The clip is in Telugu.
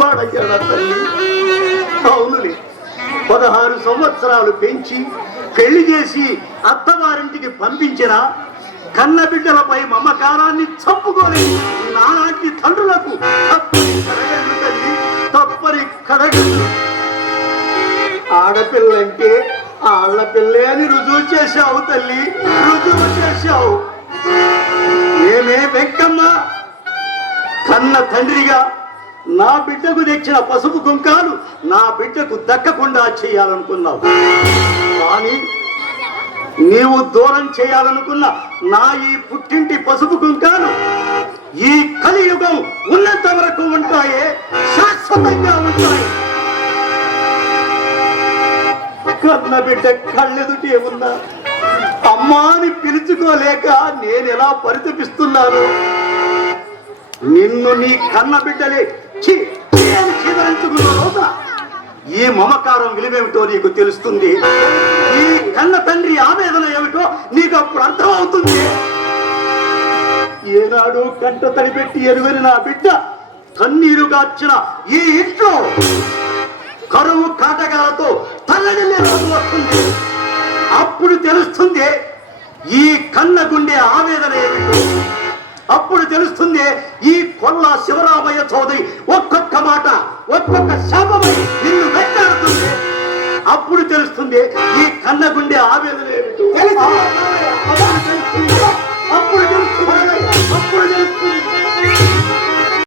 పసివాడయ్యాడా అతన్ని అవునులే. పదహారు సంవత్సరాలు పెంచి పెళ్ళి చేసి అత్తవారింటికి పంపించిన కన్న బిడ్డలపై మమకారాన్ని చంపుకొని నాలాంటి తండ్రులకు తప్పని కడగండు తల్లి. తప్పని కడగండు ఆడపిల్లంటే ఆళ్ళపిల్లే అని రుజువు చేశావు తల్లి. రుజువు చేశావు. ఏమే వెంకమ్మ? కన్న తండ్రిగా నా బిడ్డకు తెచ్చిన పసుపు కుంకాలు నా బిడ్డకు దక్కకుండా చేయాలనుకున్నావు. కానీ నీవు దూరం చేయాలనుకున్న నా ఈ పుట్టింటి పసుపు కుంకాలు ఈ కలియుగం ఉన్నంత వరకు ఉంటాయే శాశ్వతంగా ఉంటాయి. కన్న బిడ్డ కళ్ళెదుటే ఉన్నా అమ్మా అని పిలుచుకోలేక నేను ఎలా పరితపిస్తున్నాను? నిన్ను నీ కన్న బిడ్డలే ఛీ, ఛీ అని ఈ మమకారం విలువేమిటో నీకు తెలుస్తుంది? ఈ కన్న తండ్రి ఆవేదన ఏమిటో నీకు అప్పుడు అర్థమవుతుంది. ఏనాడు కంట తడిపెట్టి ఎరుగని నా బిడ్డ తన్నీరు గార్చిన ఈ ఇంట్లో కరువు కాటకాలతో తల్లడిల్లే రోజు వస్తుంది. అప్పుడు తెలుస్తుంది ఈ కన్న గుండె ఆవేదన ఏమిటో? తెలుస్తుంది. ఈ కొల్ల శివరామయ్య చౌదరి ఒక్కొక్క మాట ఒక్కొక్క శాపమై నిన్ను వెంటాడుతుంది. అప్పుడు తెలుస్తుంది ఈ కన్నగుండె ఆవేదన